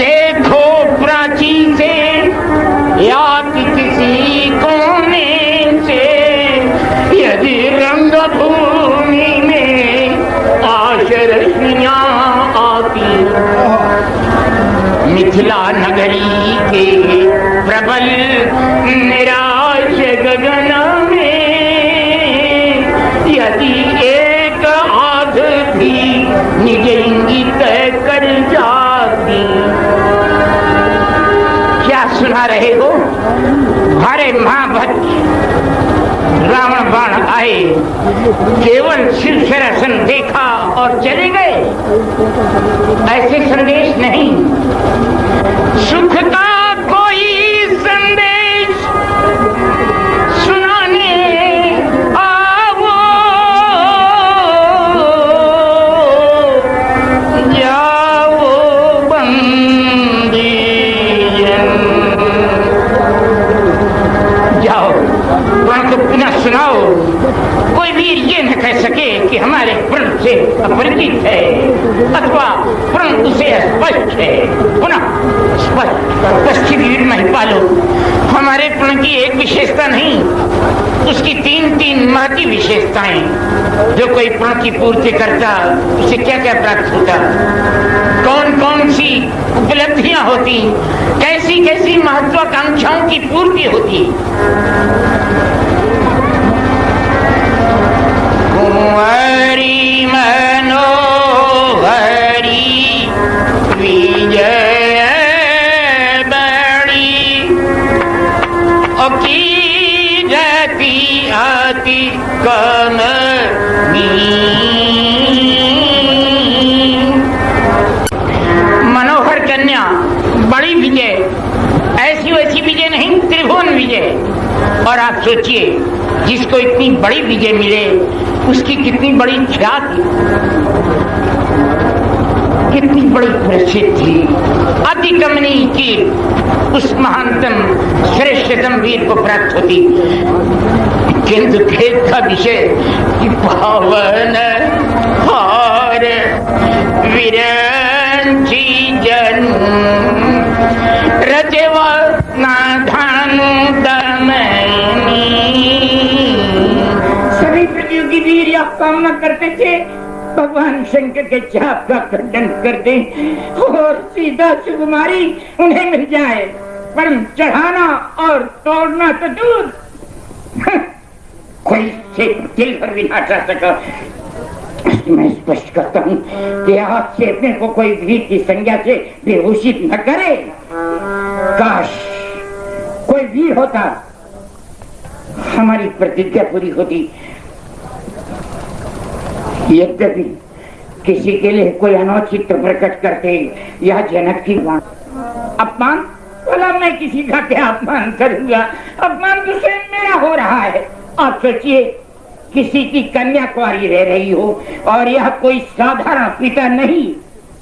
देखो प्राची से या किसी कोने से, यदि रंग भूमि में आशरसियां आती, मिथिला नगरी के प्रबल निराश गगन में यदि एक आध भी निज इंगित कर जाती। क्या सुना रहे हो? हरे महाभक्त रावण बाण आए, केवल शिव शरसन देखा और चले गए। ऐसे संदेश नहीं, सुख का कोई संदेश सुनाने आओ, जाओ बंदी जाओ, प्रण को पुनः सुनाओ। कोई वीर ये न कह सके कि हमारे प्रण से अपरिचित है अथवा प्रण उसे स्पष्ट है। पुनः स्पष्ट पश्चिम वीर महिपालो, हमारे प्रण की एक विशेषता नहीं, उसकी तीन तीन महती विशेषताएं। जो कोई प्रण की पूर्ति करता उसे क्या क्या प्राप्त होता, कौन कौन सी उपलब्धियां होती, कैसी कैसी महत्वाकांक्षाओं की पूर्ति होती। कुंवरी मनोहरी विजय बड़ी, की जाती आती कमनी। मनोहर कन्या, बड़ी विजय, ऐसी वैसी विजय नहीं, त्रिभुवन विजय। और आप सोचिए, जिसको इतनी बड़ी विजय मिले उसकी कितनी बड़ी ख्याति, कितनी बड़ी प्रसिद्धि, अति कमनी की उस महानतम श्रेष्ठतम वीर को प्राप्त होती। किंतु खेद का विषय कि पावन हार विरंची जन रचवा ना धानु दमनी। सभी प्रतियोगी वीर यह कामना करते थे भगवान शंकर के चाप का खंडन कर दे और सीधा सुकुमारी उन्हें मिल जाए, पर चढ़ाना और तोड़ना तो दूर कोई से दिल पर भी ना जा सका। मैं स्पष्ट करता हूँ कि आज से अपने को कोई वीर की संज्ञा से बेहोशित न करे। काश कोई वीर होता, हमारी प्रतिज्ञा पूरी होती। यद्यपि किसी के लिए कोई अनौचित्य प्रकट करते या जनक की अपमान, भला मैं किसी का क्या अपमान करूंगा? अपमान तो स्वयं मेरा हो रहा है। आप सोचिए, किसी की कन्या कुंवारी रह रही हो और यह कोई साधारण पिता नहीं,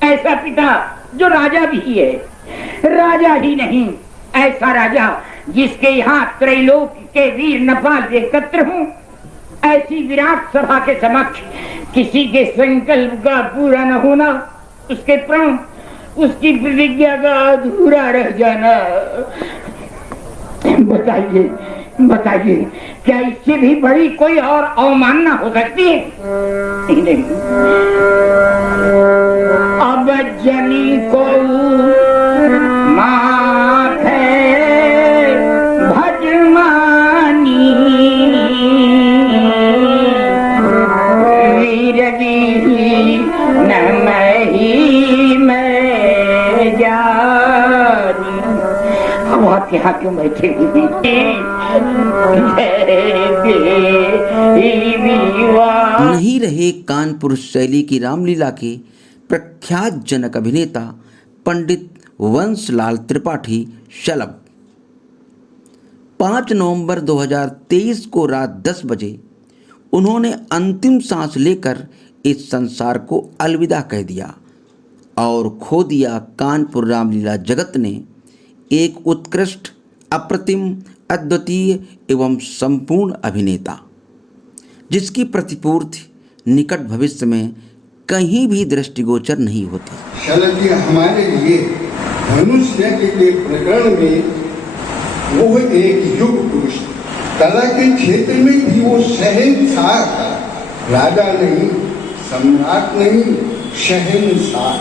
ऐसा पिता जो राजा भी है, राजा ही नहीं, ऐसा राजा जिसके यहाँ त्रैलोक के वीर नपाल एकत्र हों। ऐसी विराट सभा के समक्ष किसी के संकल्प का पूरा न होना, उसके प्रण, उसकी प्रतिज्ञा का अधूरा रह जाना, बताइए बताइए, क्या इससे भी बड़ी कोई और अवमानना हो सकती है? नहीं। अब जनी को माथे भजमानी, वीर वी न मही में जानी। अब आप यहाँ क्यों बैठे हुए? नहीं रहे कानपुर शैली की रामलीला के प्रख्यात जनक अभिनेता पंडित वंशलाल त्रिपाठी शलभ। 5 नवंबर 2023 को रात 10 बजे उन्होंने अंतिम सांस लेकर इस संसार को अलविदा कह दिया और खो दिया कानपुर रामलीला जगत ने एक उत्कृष्ट, अप्रतिम, अद्वितीय एवं संपूर्ण अभिनेता, जिसकी प्रतिपूर्ति निकट भविष्य में कहीं भी दृष्टिगोचर नहीं होती। शलभ जी हमारे लिए मनुष्य के प्रकरण में वो एक युग पुरुष, कला के क्षेत्र में भी वो शहंशाह था, राजा नहीं, सम्राट नहीं, शहंशाह।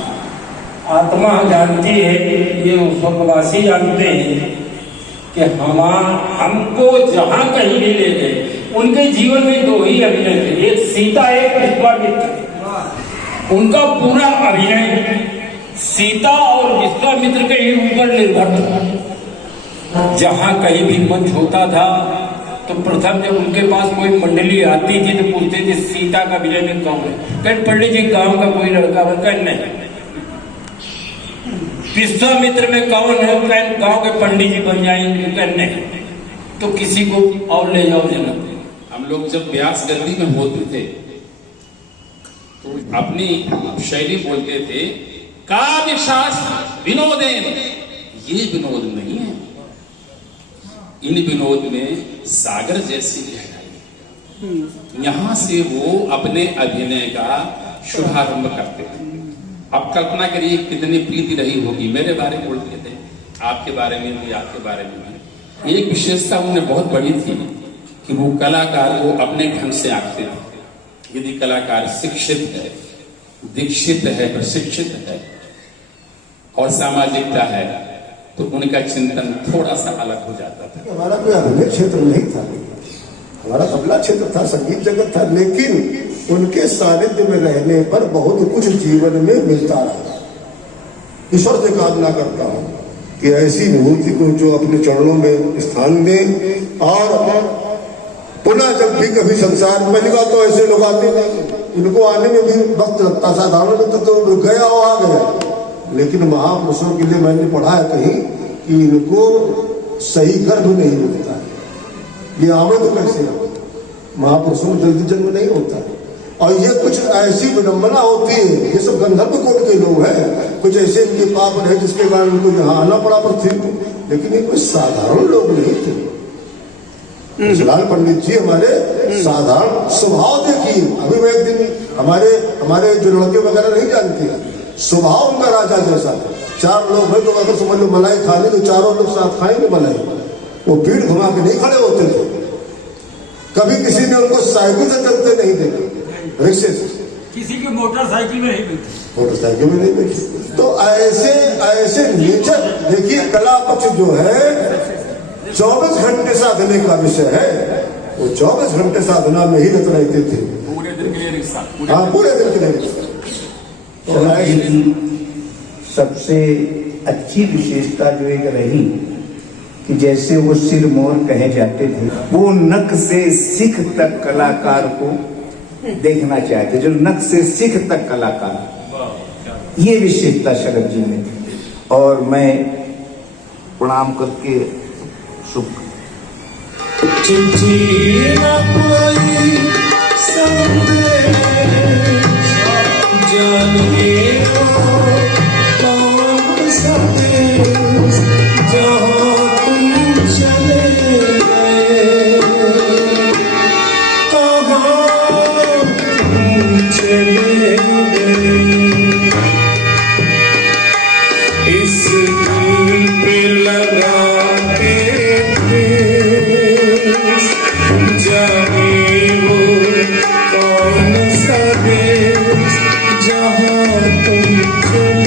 आत्मा जानती है, ये स्वर्गवासी जानते हैं कि हमको जहां कहीं भी ले गए। उनके जीवन में दो ही अभिनय थे, एक सीता, एक विश्वामित्र। उनका पूरा अभिनय सीता और विश्वामित्र के ही ऊपर निर्भर था। जहां कहीं भी मंच होता था तो प्रथम जब उनके पास कोई मंडली आती थी तो पूछते थे सीता का विजय में कौन है? कहीं पंडित जी गांव का कोई लड़का कहीं नहीं। विश्वामित्र में कौन है? कहीं गांव के पंडित जी बन जाएंगे, कहीं नहीं। तो किसी को और ले जाओ जना। हम लोग जब व्यास गद्दी में होते थे तो अपनी शैली बोलते थे, काव्य शास्त्र विनोदेन। ये विनोद नहीं है, इन विनोद में सागर जैसी गहराई। यहां से वो अपने अभिनय का शुभारंभ करते थे। अब कल्पना करिए कितनी प्रीति रही होगी। मेरे बारे में बोलते थे, आपके बारे में भी, आपके बारे में भी। एक विशेषता उन्हें बहुत बड़ी थी कि वो कलाकार को अपने ढंग से आंकते थे। यदि कलाकार शिक्षित है, दीक्षित है, प्रशिक्षित है और सामाजिकता है तो उनका चिंतन थोड़ा सा अलग हो जाता था। हमारा कोई अभिनय क्षेत्र नहीं था, हमारा तबला क्षेत्र था, संगीत जगत था, लेकिन उनके सानिध्य में रहने पर बहुत कुछ जीवन में मिलता रहा। ईश्वर से कामना करता हूँ कि ऐसी विभूति को जो अपने चरणों में स्थान दें, और पुनः जब भी कभी संसार में पहली बात तो ऐसे लोग आते नहीं, इनको आने में भी वक्त लगता। साधारण में तो गया हो आ गया, लेकिन महापुरुषों के लिए मैंने पढ़ा है कहीं कि इनको सही गर्भ नहीं मिलता है। ये आवे तो कैसे आवे? महापुरुषों में जल्दी जन्म नहीं होता है। और ये कुछ ऐसी विडंबना होती है, ये सब गंधर्व कोट के लोग हैं, कुछ ऐसे इनके पाप रहे जिसके कारण उनको यहाँ आना पड़ा पृथ्वी को, लेकिन ये कोई साधारण लोग नहीं थे। लाल पंडित जी हमारे साधारण स्वभाव देखिए। अभी मैं एक दिन हमारे जो लड़के वगैरह नहीं जानते, स्वभाव उनका राजा जैसा था। 4 लोग हैं तो अगर समझ लो मलाई खाने तो चारों लोग साथ खाएंगे मलाई। वो पीठ घुमा के नहीं खड़े होते थे। कभी किसी ने उनको साइकिल से चलते नहीं देखा, रिक्शे से, किसी की मोटरसाइकिल में नहीं बैठे, मोटरसाइकिल में नहीं बैठे। तो ऐसे नेचर देखिए। कला पक्ष जो है 24 घंटे साधने का विषय है। वो 24 घंटे साधना में ही रत रहते थे। पूरे दिन के लिए रिक्शा। हाँ, पूरे दिन के लिए रिक्शा। सबसे अच्छी विशेषता जो एक रही कि जैसे वो सिर मोर कहे जाते थे, वो नख से सिख तक कलाकार को देखना चाहते, जो नख से सिख तक कलाकार, ये विशेषता शरद जी में थी। और मैं प्रणाम करके शुभ जहाँ तुम चले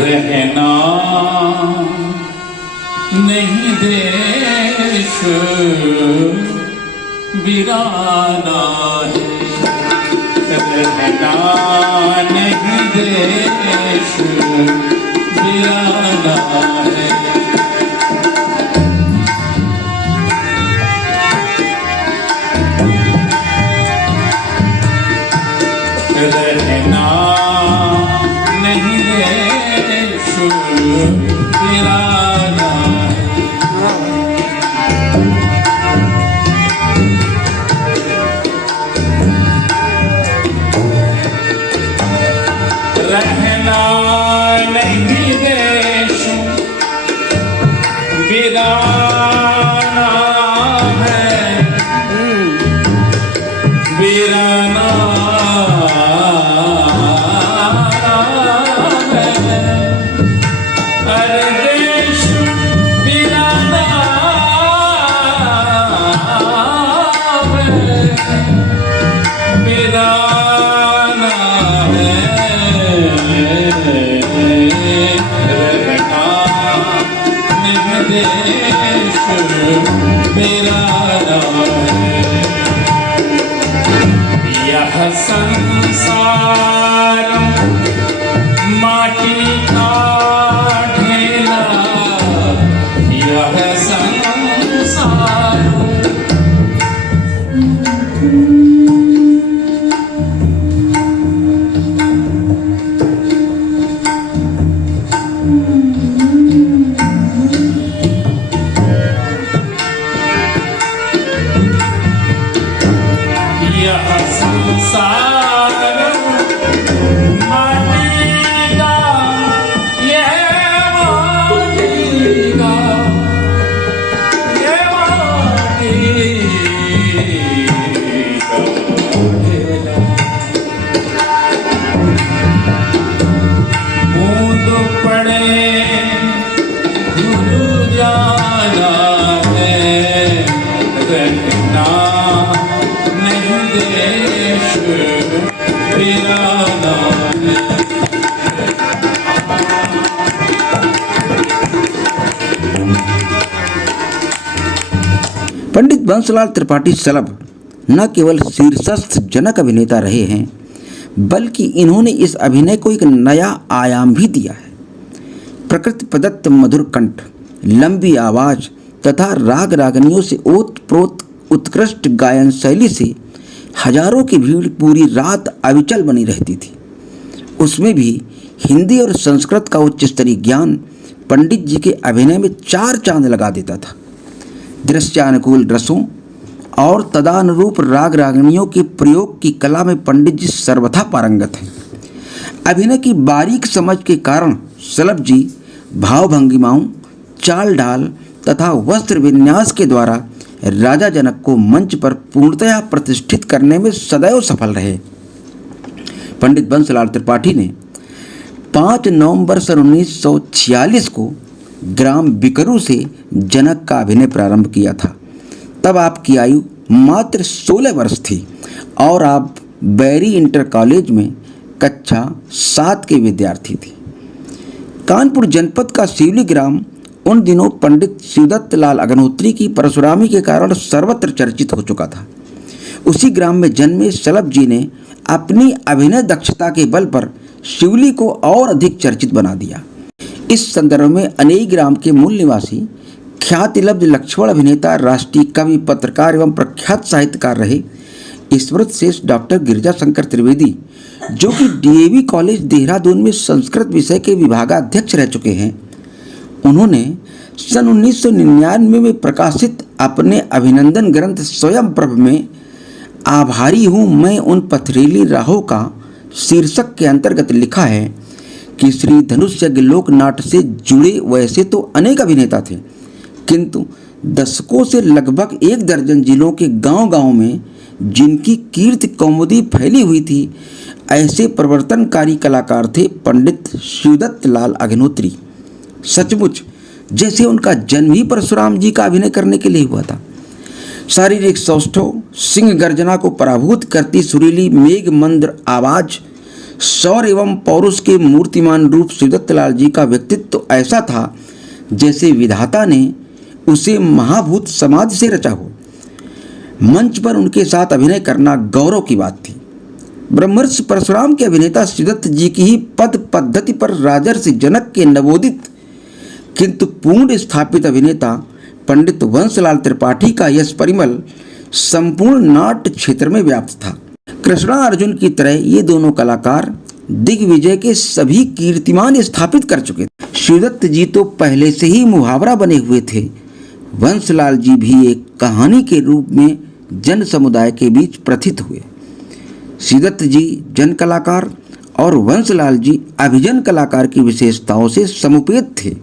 रहना नहीं देश वीराना है, रहना नहीं देश वीराना है। रहना नहीं देश वीराना रहना नहीं देश वीराना है, वीराना यह संसार माटी का ढेला, यह संसार पंडित बंसलाल त्रिपाठी सलभ न केवल शीर्षस्थ जनक अभिनेता रहे हैं, बल्कि इन्होंने इस अभिनय को एक नया आयाम भी दिया है। प्रकृति प्रदत्त मधुर कंठ, लंबी आवाज तथा राग रागनियों से ओतप्रोत उत्कृष्ट गायन शैली से हजारों की भीड़ पूरी रात अविचल बनी रहती थी। उसमें भी हिंदी और संस्कृत का उच्च स्तरीय ज्ञान पंडित जी के अभिनय में चार चांद लगा देता था। दृश्यानुकूल रसों और तदानुरूप राग रागनियों के प्रयोग की कला में पंडित जी सर्वथा पारंगत हैं। अभिनय की बारीक समझ के कारण सलभ जी भाव भंगिमाओं, चाल ढाल तथा वस्त्र विन्यास के द्वारा राजा जनक को मंच पर पूर्णतया प्रतिष्ठित करने में सदैव सफल रहे। पंडित बंसलाल त्रिपाठी ने 5 नवंबर सन 1946 को ग्राम बिकरू से जनक का अभिनय प्रारंभ किया था। तब आपकी आयु मात्र 16 वर्ष थी और आप बैरी इंटर कॉलेज में कक्षा 7 के विद्यार्थी थे। कानपुर जनपद का सिवली ग्राम उन दिनों पंडित शिवदत्त लाल अग्निहोत्री की परशुरामी के कारण सर्वत्र चर्चित हो चुका था। उसी ग्राम में जन्मे सलभ जी ने अपनी अभिनय दक्षता के बल पर शिवली को और अधिक चर्चित बना दिया। इस संदर्भ में अनेई ग्राम के मूल निवासी ख्यातिलब्ध लक्ष्मण अभिनेता, राष्ट्रीय कवि, पत्रकार एवं प्रख्यात साहित्यकार रहे स्मृत शेष डॉक्टर गिरजा शंकर त्रिवेदी, जो कि डीएवी कॉलेज देहरादून में संस्कृत विषय के विभागाध्यक्ष रह चुके हैं, उन्होंने सन 1999 में प्रकाशित अपने अभिनंदन ग्रंथ स्वयं प्रभ में आभारी हूँ मैं उन पथरीली राहों का शीर्षक के अंतर्गत लिखा है कि श्री धनुष यज्ञ लोक नाट्य से जुड़े वैसे तो अनेक अभिनेता थे, किंतु दशकों से लगभग 1 दर्जन जिलों के गांव-गांव में जिनकी कीर्ति कौमुदी फैली हुई थी, ऐसे प्रवर्तनकारी कलाकार थे पंडित शिवदत्त लाल अग्निहोत्री। सचमुच जैसे उनका जन्म ही परशुराम जी का अभिनय करने के लिए हुआ था। शारीरिक सौष्ठव, सिंह गर्जना को पराभूत करती सुरीली मेघ मंद्र आवाज, शौर्य एवं पौरुष के मूर्तिमान रूप शिवदत्तलाल जी का व्यक्तित्व तो ऐसा था जैसे विधाता ने उसे महाभूत समाधि से रचा हो। मंच पर उनके साथ अभिनय करना गौरव की बात थी। ब्रह्मर्षि परशुराम के अभिनेता शिवदत्त जी की ही पद पद्धति पर राजर्षि जनक के नवोदित किंतु पूर्ण स्थापित अभिनेता पंडित वंशलाल त्रिपाठी का यश परिमल संपूर्ण नाट्य क्षेत्र में व्याप्त था। कृष्णा अर्जुन की तरह ये दोनों कलाकार दिग्विजय के सभी कीर्तिमान स्थापित कर चुके थे। शिवदत्त जी तो पहले से ही मुहावरा बने हुए थे। वंशलाल जी भी एक कहानी के रूप में जन समुदाय के बीच प्रथित हुए। शिवदत्त जी जन कलाकार और वंशलाल जी अभिजन कलाकार की विशेषताओं से समुपेत थे।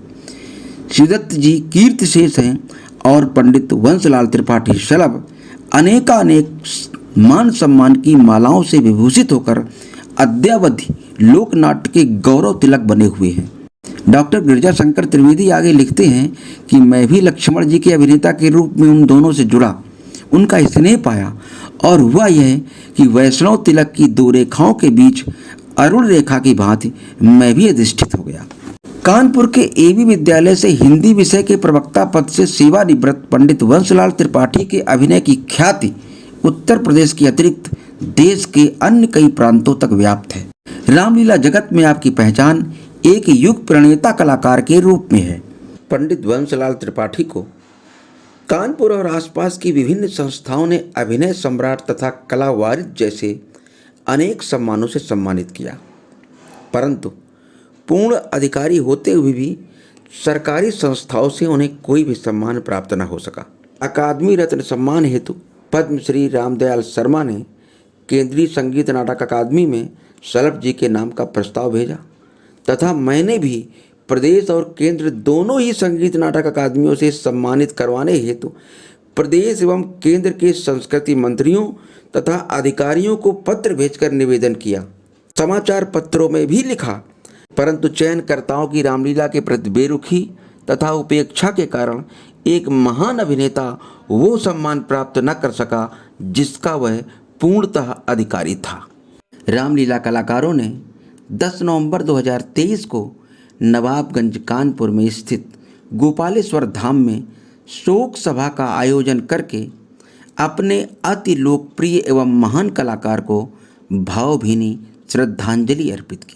शिवदत्त जी कीर्तिशेष हैं और पंडित वंशलाल त्रिपाठी शलभ अनेकानेक मान सम्मान की मालाओं से विभूषित होकर अद्यावधि लोक नाट्य के गौरव तिलक बने हुए हैं। डॉक्टर गिरजाशंकर त्रिवेदी आगे लिखते हैं कि मैं भी लक्ष्मण जी के अभिनेता के रूप में उन दोनों से जुड़ा, उनका स्नेह पाया और हुआ यह कि वैष्णव तिलक की दो रेखाओं के बीच अरुण रेखा की भांति मैं भी अधिष्ठित हो गया। कानपुर के एबी विद्यालय से हिंदी विषय के प्रवक्ता पद से सेवानिवृत्त पंडित वंशलाल त्रिपाठी के अभिनय की ख्याति उत्तर प्रदेश के अतिरिक्त देश के अन्य कई प्रांतों तक व्याप्त है। रामलीला जगत में आपकी पहचान एक युग प्रणेता कलाकार के रूप में है। पंडित वंशलाल त्रिपाठी को कानपुर और आसपास की विभिन्न संस्थाओं ने अभिनय सम्राट तथा कला वारिद जैसे अनेक सम्मानों से सम्मानित किया, परंतु पूर्ण अधिकारी होते हुए भी सरकारी संस्थाओं से उन्हें कोई भी सम्मान प्राप्त न हो सका। अकादमी रत्न सम्मान हेतु पद्मश्री रामदयाल शर्मा ने केंद्रीय संगीत नाटक अकादमी में शलभ जी के नाम का प्रस्ताव भेजा तथा मैंने भी प्रदेश और केंद्र दोनों ही संगीत नाटक अकादमियों से सम्मानित करवाने हेतु प्रदेश एवं केंद्र के संस्कृति मंत्रियों तथा अधिकारियों को पत्र भेजकर निवेदन किया। समाचार पत्रों में भी लिखा, परंतु चयनकर्ताओं की रामलीला के प्रति बेरुखी तथा उपेक्षा के कारण एक महान अभिनेता वो सम्मान प्राप्त न कर सका जिसका वह पूर्णतः अधिकारी था। रामलीला कलाकारों ने 10 नवंबर 2023 को नवाबगंज कानपुर में स्थित गोपालेश्वर धाम में शोक सभा का आयोजन करके अपने अति लोकप्रिय एवं महान कलाकार को भावभीनी श्रद्धांजलि अर्पित की।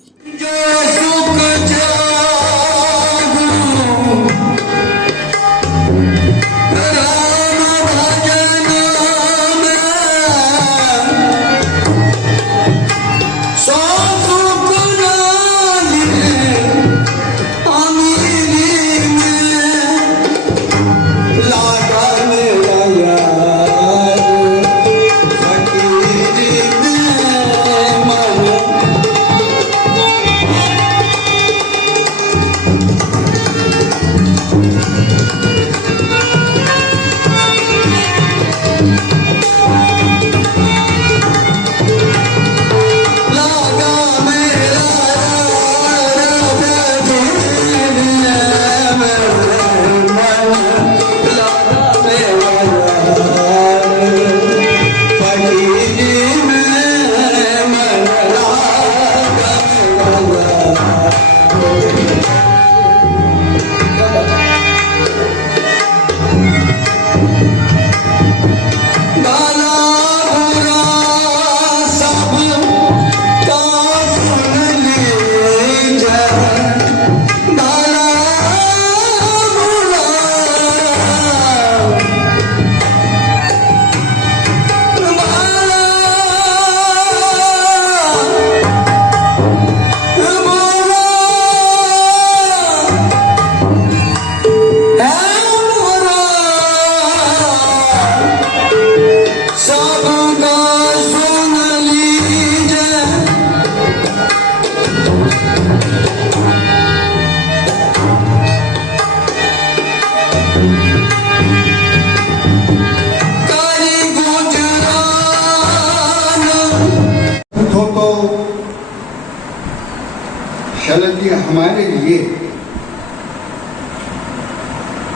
शलभ जी हमारे लिए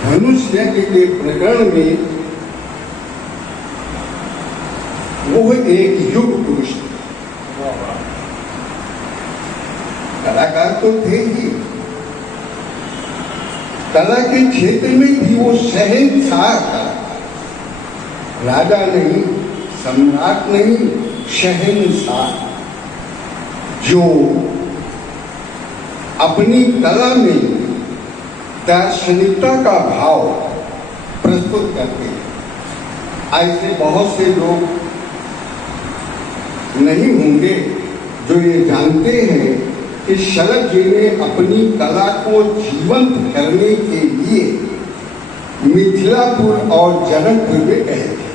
धनुष यज्ञ के प्रकरण में वो एक युग पुरुष थे। तो थे ही, कला के क्षेत्र में भी वो शहंशाह था। राजा नहीं, सम्राट नहीं, शहंशाह, जो अपनी कला में दार्शनिकता का भाव प्रस्तुत करते हैं। ऐसे बहुत से लोग नहीं होंगे जो ये जानते हैं कि शरद जी ने अपनी कला को जीवंत करने के लिए मिथिलापुर और जनकपुर में गए थे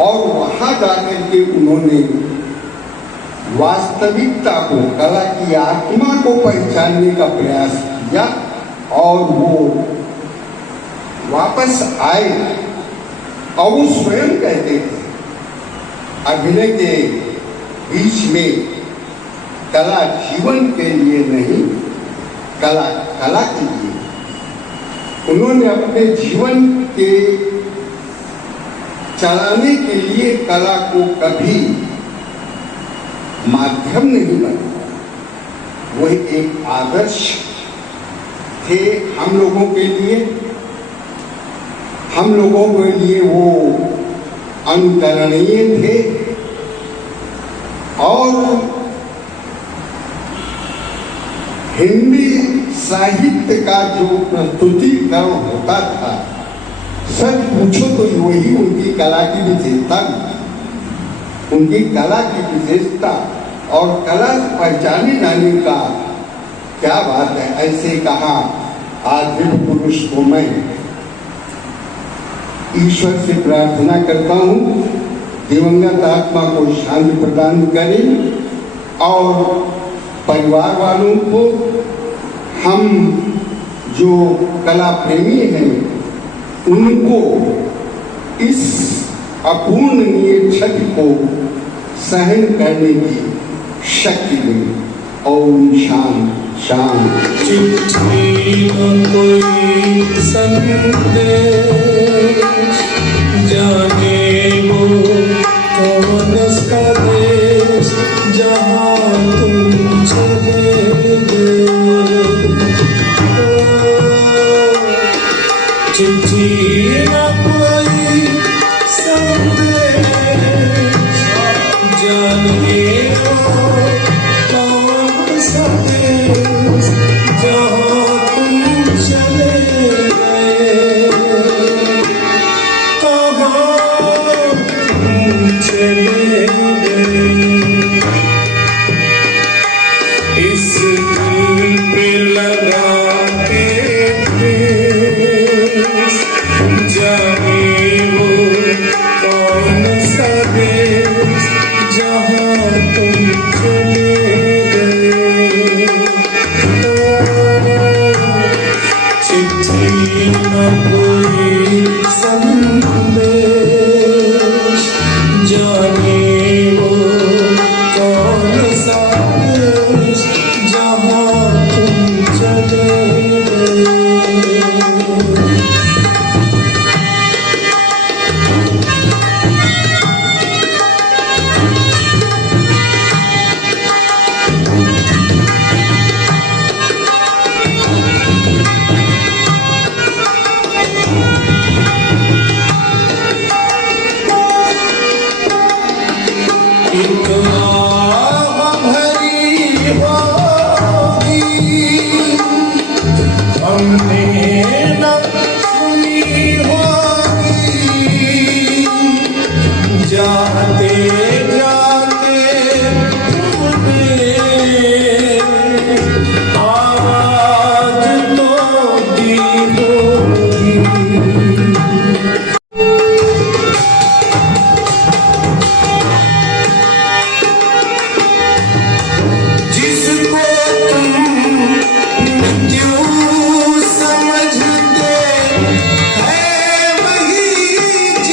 और वहां जाकर के उन्होंने वास्तविकता को, कला की आत्मा को पहचानने का प्रयास किया और वो वापस आए और वो स्वयं कहते थे अभिनय के बीच में कला जीवन के लिए नहीं, कला कला के लिए। उन्होंने अपने जीवन के चलाने के लिए कला को कभी माध्यम नहीं बना, वह एक आदर्श थे हम लोगों के लिए। हम लोगों के लिए वो अनुकरणीय थे और हिंदी साहित्य का जो प्रस्तुतिकरण होता था, सच पूछो तो वही उनकी कला की विशेषता, उनकी कला की विशेषता और कला पहचाने जाने का क्या बात है। ऐसे कहा आदिम पुरुष को मैं ईश्वर से प्रार्थना करता हूँ दिवंगत आत्मा को शांति प्रदान करें और परिवार वालों को, हम जो कला प्रेमी हैं उनको इस अपूर्णनीय क्षति को सहन करने की शक्ति दें। ओम शांति शांति। चिट्ठी न कोई संदेश, जाने वो कौन सा देश जहाँ तुम चले गए। चिट्ठी न कोई संदेश, जाने वो कौन सा देश जहाँ तुम चले गए। कहाँ तुम चले गए। इस दिल पे लगा के ठेस, जाने वो कौन सा देश जहाँ तुम चले गए। चिट्ठी न कोई संदेश, जाने वो कौन सा देश जहाँ तुम चले गए।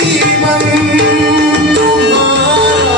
जीवन तुम्हारा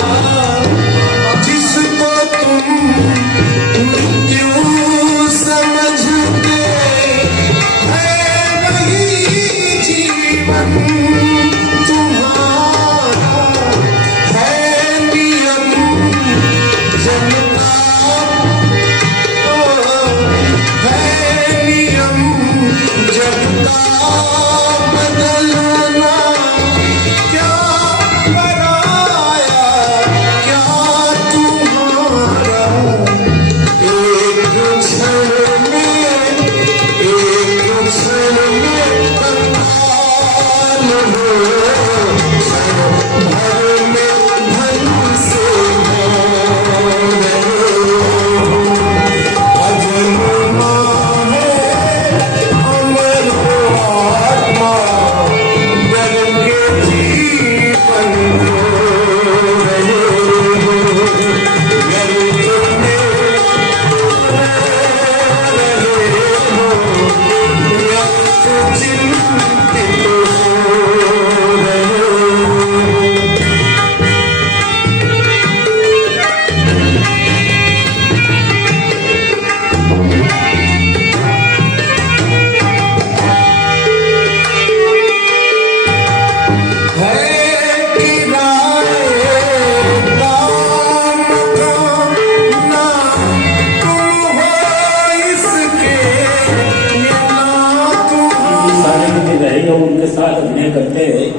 के साथ अभिनय करते हैं।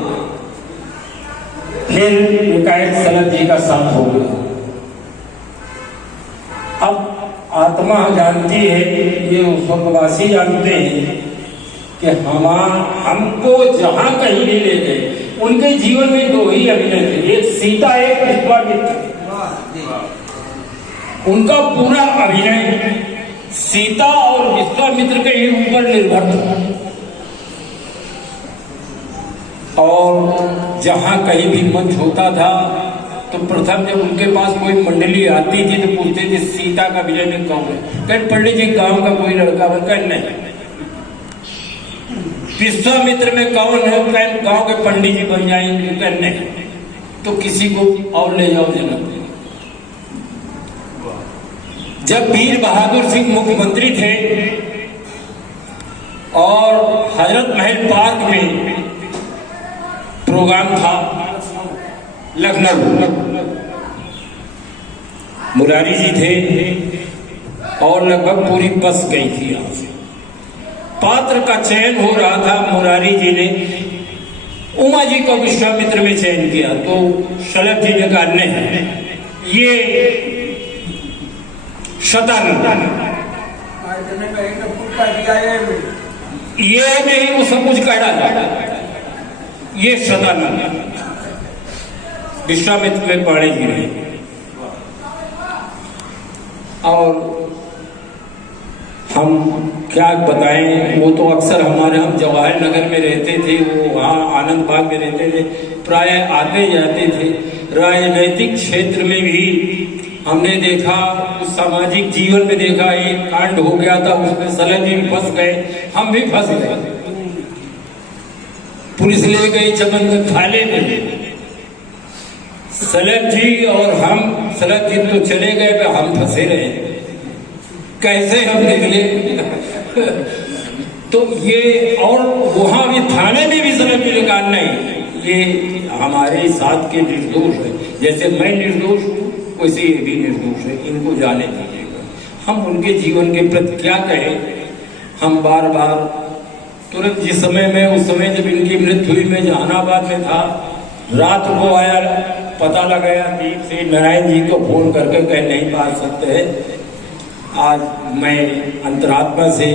फिर एकाएक सनत जी का साथ हो गया। अब आत्मा जानती है, ये स्वर्गवासी जानते हैं कि हमको जहां कहीं भी ले गए। उनके जीवन में दो ही अभिनय थे, एक सीता, एक विश्वामित्र। उनका पूरा अभिनय सीता और विश्वामित्र के ही ऊपर निर्भर था। और जहां कहीं भी मंच होता था तो प्रथम जब उनके पास कोई मंडली आती थी तो पूछते थे सीता का विजय में कौन है? कहीं पंडित जी गांव का कोई लड़का बन कर नहीं। विश्वामित्र में कौन है? कहीं गांव के पंडित जी बन जाएंगे करने, तो किसी को और ले जाओ जनक। जब वीर बहादुर सिंह मुख्यमंत्री थे और हजरत महल पार्क में प्रोग्राम था लखनऊ, मुरारी जी थे और लगभग पूरी बस गई थी। यहाँ से पात्र का चयन हो रहा था। मुरारी जी ने उमा जी को विश्वामित्र में चयन किया तो शलभ जी ने कहा नहीं, ये शतानंद, ये नहीं, वो सब कुछ कह डाला, ये शतानंद विश्वामित्र में पाणी जी ने। और हम क्या बताएं, वो तो अक्सर हम जवाहर नगर में रहते थे, वो वहाँ आनंद बाग में रहते थे, प्राय आते जाते थे। राजनैतिक क्षेत्र में भी हमने देखा, उस सामाजिक जीवन में देखा, एक कांड हो गया था, उसमें सलभ जी भी फंस गए, हम भी फंस गए। पुलिस ले गई चमन थाने में, सलभ जी और हम, सलभ जी तो चले गए, हम फंसे रहे, कैसे हम निकले? तो ये, और वहां भी थाने में भी सलभ जी ने कहा नहीं, ये हमारे साथ के निर्दोष है, जैसे मैं निर्दोष हूँ वैसे ये भी निर्दोष है, इनको जाने दीजिएगा। हम उनके जीवन के प्रति क्या कहें? हम बार बार तुरंत जिस समय में, उस समय जब इनकी मृत्यु हुई, मैं जहानाबाद में था, रात को आया, पता लगाया दीप से नारायण जी को फोन करके कह नहीं पा सकते हैं। आज मैं अंतरात्मा से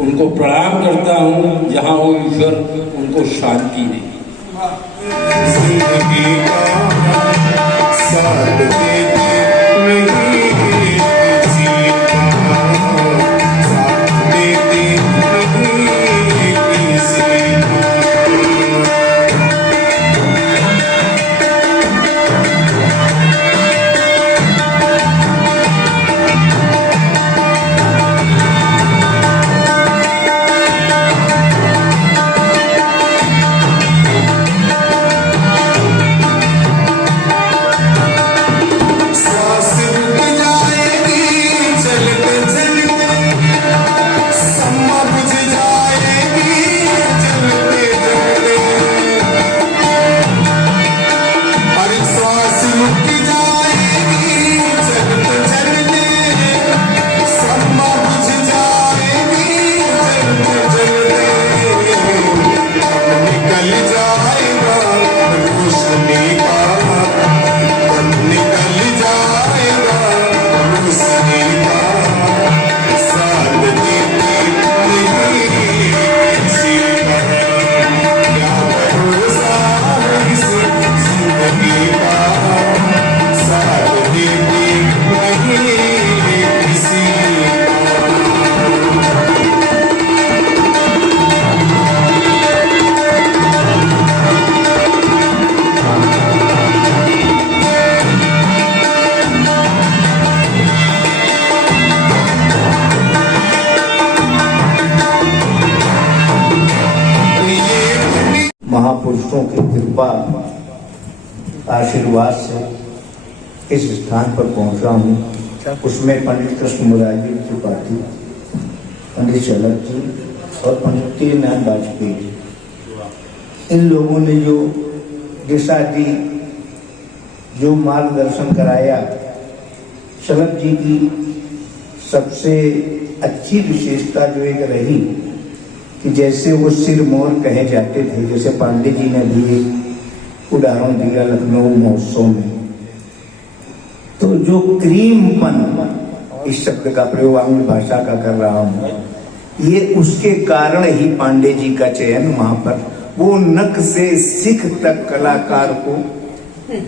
उनको प्रणाम करता हूँ, जहाँ वो ईश्वर उनको शांति दे। जिंदगी का साथ देती नहीं, किसी का साथ देती नहीं, किसी का। महापुरुषों की कृपा आशीर्वाद से इस स्थान पर पहुंचा हूँ। उसमें पंडित कृष्ण मुरारी त्रिपाठी, पंडित शलभ जी और पंडित तीरनाथ वाजपेयी जी, इन लोगों ने जो दिशा दी, जो मार्गदर्शन कराया। शलभ जी की सबसे अच्छी विशेषता जो एक रही कि जैसे वो सिरमौर कहे जाते थे, जैसे पांडे जी ने भी एक उदाहरण दिया लखनऊ महोत्सव में, तो जो क्रीमपन, इस शब्द का प्रयोग आंग्ल भाषा का कर रहा हूं, ये उसके कारण ही पांडे जी का चयन वहां पर, वो नख से सिख तक कलाकार को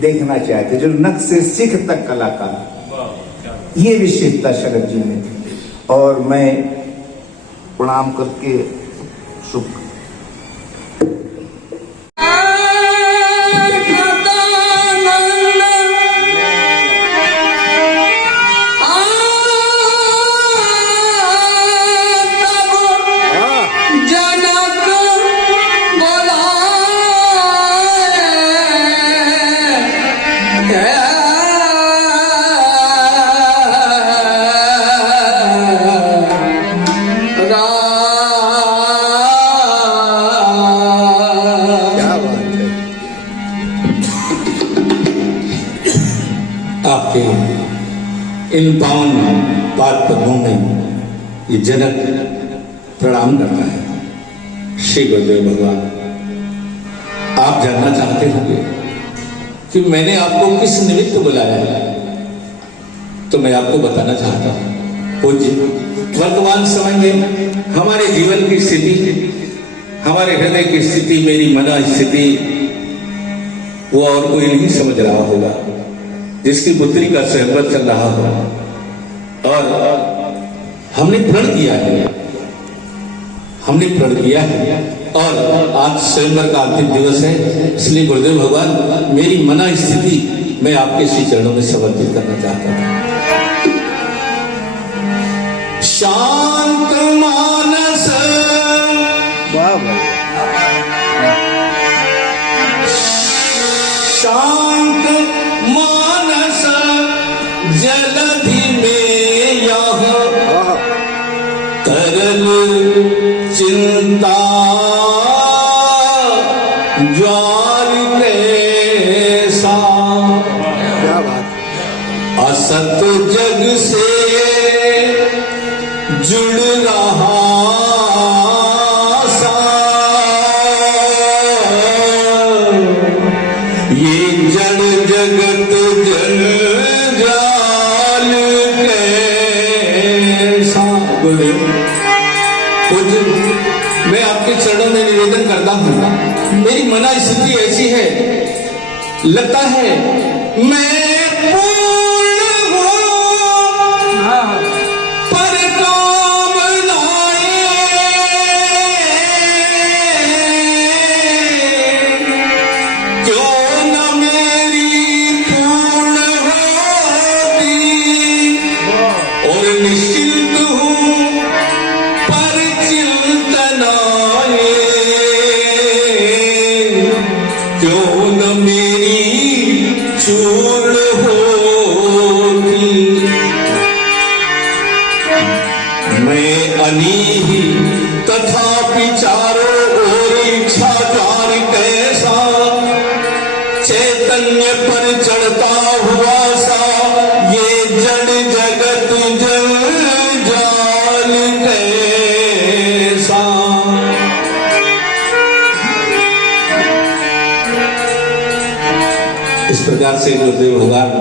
देखना चाहते, जो नख से सिख तक कलाकार, ये विशेषता शरद जी में थी। और मैं प्रणाम करके शुभ आपके इन पावन पाद पद्मों में ये जनक प्रणाम करता है। श्री गुरुदेव भगवान, आप जानना चाहते होंगे कि मैंने आपको किस निमित्त बुलाया है, तो मैं आपको बताना चाहता हूं। पूज्य, वर्तमान समय में हमारे जीवन की स्थिति, हमारे हृदय की स्थिति, मेरी मना स्थिति, वो और कोई नहीं समझ रहा होगा, जिसकी पुत्री का स्वयंवर चल रहा हो, और हमने प्रण किया है, और आज स्वयंवर का अंतिम दिवस है। इसलिए गुरुदेव भगवान, मेरी मना स्थिति मैं आपके श्री चरणों में समर्पित करना चाहता हूं। शांत मानस, शांत मानस जलधि में यहाँ तरल चिंता ज्वार कैसा, असत जग से जुड़ रहा सा, ये जड़ जगत जंजाल कैसा। कुछ मैं आपके चरणों में निवेदन करता हूं, मेरी मना स्थिति ऐसी है, लगता है मैं पूर्ण हूं पर कामनाएं क्यों न मेरी पूर्ण होती, और निश्चिंत हूं पर चिंतनाएं क्यों न मेरी चूर्ण होती। मैं अनीही तथापि चारों ओर इच्छा जान कैसा, चैतन्य पर चढ़ता हुआ सा, ये जड़ जगत जंजाल कैसा। इस प्रकार से गुरुदेव भगवान,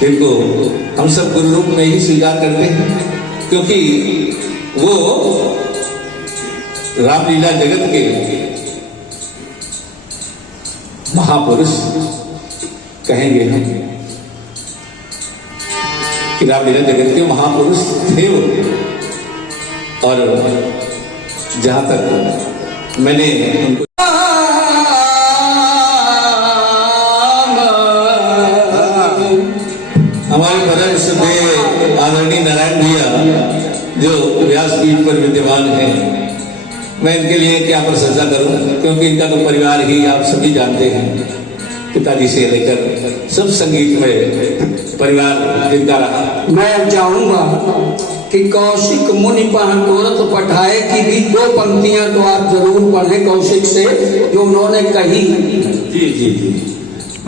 जिनको हम सब गुरु रूप में ही स्वीकार करते हैं, क्योंकि वो रामलीला जगत के महापुरुष कहेंगे हम, कि रामलीला जगत के महापुरुष थे वो। और जहां तक मैंने उनको हमारे परम श्रद्धेय आदरणीय नारायण भैया जो व्यासपीठ पर विद्यमान हैं, मैं इनके लिए क्या प्रशंसा करूं, क्योंकि इनका तो परिवार ही आप सभी जानते हैं, पिताजी से लेकर सब संगीत में परिवार इनका रहा। मैं चाहूंगा कि कौशिक मुनि पहनोरत पठाए की भी दो पंक्तियां तो आप जरूर पढ़ें कौशिक से, जो उन्होंने कही। जी जी जी,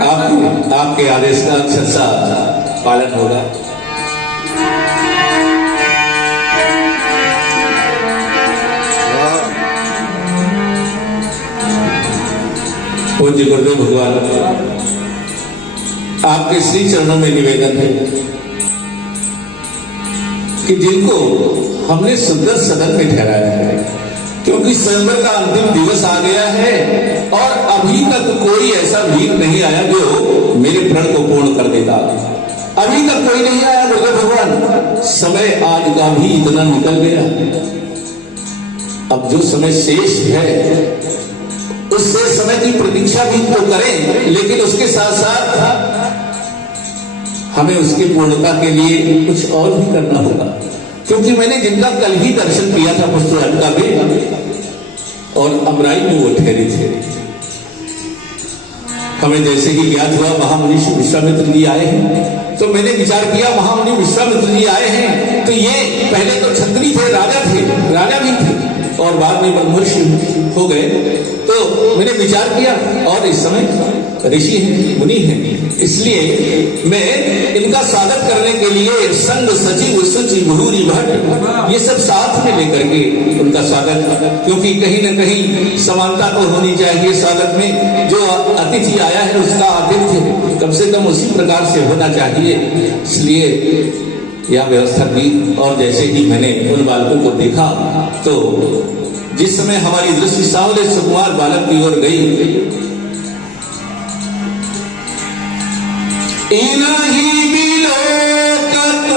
आपके आदेश का अक्षरशः पालन होगा। पूज्य गुरुदेव भगवान, आपके श्री चरणों में निवेदन है कि जिनको हमने सुंदर सदन में ठहराया है, क्योंकि स्वयंवर का अंतिम दिवस आ गया है और अभी तक कोई ऐसा वीर नहीं आया जो मेरे प्रण को पूर्ण कर देता। अभी तक कोई नहीं आया गुरुदेव भगवान। समय आज का भी इतना निकल गया, अब जो समय शेष है उससे समय की प्रतीक्षा भी तो करें, लेकिन उसके साथ साथ हमें उसकी पूर्णता के लिए कुछ और भी करना होगा। क्योंकि मैंने जिनका कल ही दर्शन किया था पुष्पवाटिका में और अमराई में वो ठहरे थे, हमें जैसे ही ज्ञात हुआ महामुनि विश्वामित्र जी आए हैं, तो मैंने विचार किया महामुनि विश्वामित्र जी आए हैं तो ये पहले तो छत्री थे, राजा भी थे और बाद में ब्रह्मर्षि हो गए। तो मैंने विचार किया और इस समय ऋषि हैं, मुनि हैं, इसलिए मैं इनका स्वागत करने के लिए संग सचिव सचिव भूरी भट्ट ये सब साथ में लेकर के उनका स्वागत, क्योंकि कहीं न कहीं समानता तो होनी चाहिए स्वागत में। जो अतिथि आया है उसका आतिथ्य कम से कम उसी प्रकार से होना चाहिए, इसलिए यह व्यवस्था की। और जैसे ही मैंने उन बालकों को देखा तो जिस समय हमारी दृष्टि सावले सुकुमार बालक की ओर गई, इनही बिलोकत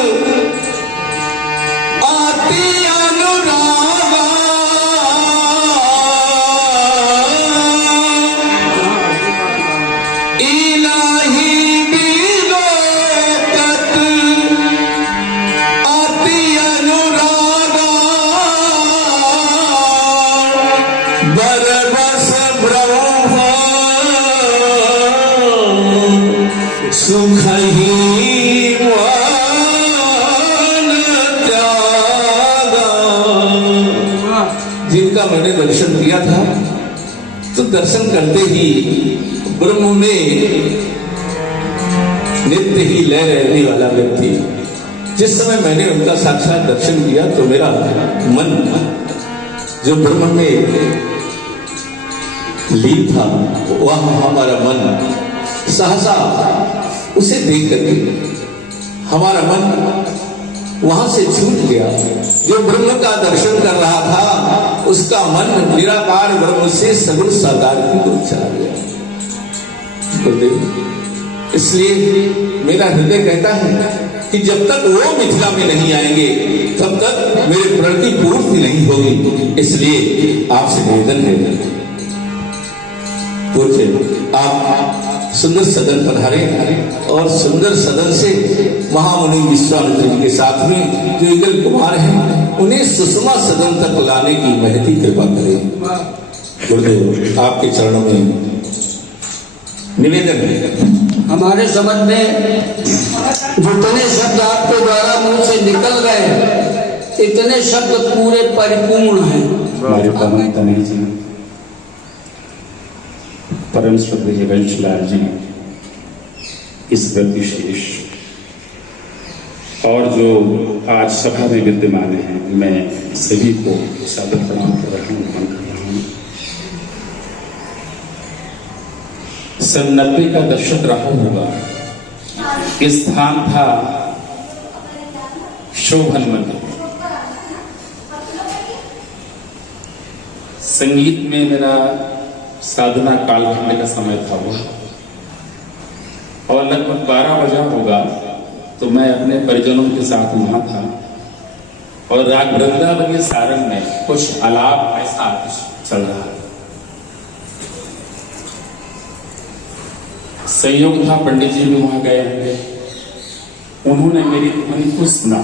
आती अनुरागा, इनही बिलोकत आती अनुरागा, बरबस ब्रह्म सुख ही वन त्यागा। जिनका मैंने दर्शन किया था तो दर्शन करते ही ब्रह्म में नित्य ही लय रहने वाला व्यक्ति, जिस समय मैंने उनका साक्षात दर्शन किया तो मेरा मन जो ब्रह्म में लीन था वह हमारा मन सहसा उसे देख करके हमारा मन वहां से छूट गया। जो ब्रह्म का दर्शन कर रहा था उसका मन निराकार ब्रह्म से सगुण साकार की ओर चला गया। इसलिए मेरा हृदय कहता है कि जब तक वो मिथिला में नहीं आएंगे तब तक मेरे प्रण की पूर्ति नहीं होगी। इसलिए आपसे निवेदन है आप सुंदर सदन पधारे और सुंदर सदन से महामुनि विश्वामित्र जी के साथ में जो ईगल कुमार हैं उन्हें सुषमा सदन तक लाने की महती कृपा करें। गुरुदेव आपके चरणों में निवेदन है। हमारे समझ में जितने शब्द आपके द्वारा मुंह से निकल गए इतने शब्द पूरे परिपूर्ण हैं। हमारे परम तनय जी, परम श्रद्धेय वंशलाल जी, इस विशेष और जो आज सभा में विद्यमान हैं, मैं सभी को सादर प्रणाम कर रहा हूँ, नमन कर रहा हूँ। सन 90 का दशक रहा होगा, स्थान था शोभन मंदिर। संगीत में मेरा साधना कालखंड का समय था वो, और लगभग 12 बजा होगा तो मैं अपने परिजनों के साथ वहां था और राग वृंदावनीय सारंग में कुछ आलाप ऐसा चल रहा था। संयोग था पंडित जी भी वहां गए होंगे, उन्होंने मेरी ध्वनि को सुना